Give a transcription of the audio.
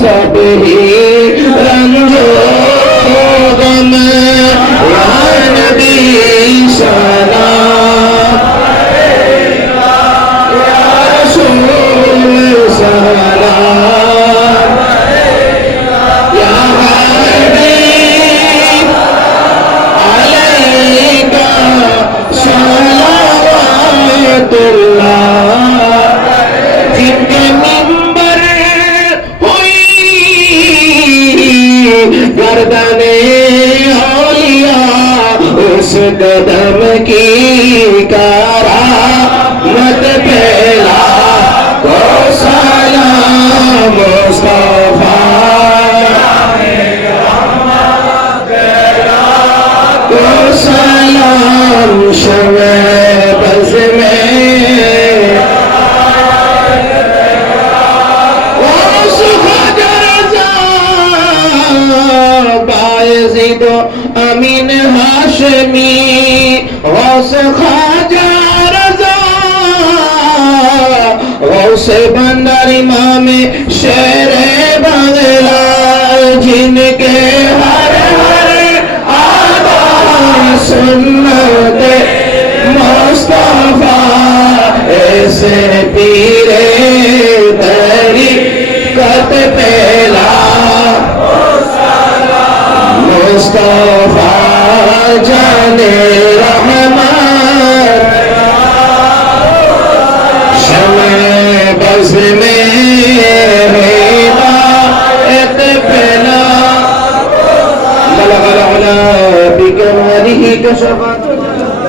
সবরে রঙ اس قدم کی کارا مت پھیلا کو سلام مصطفیٰ۔ کو سلام شوے باعزید و امین ہاشمی غوث خواجہ رضا. غوث بندر امام شیر بغلا جن کے ہر ہر آبا سنت مصطفیٰ، ایسے پیرے بکماله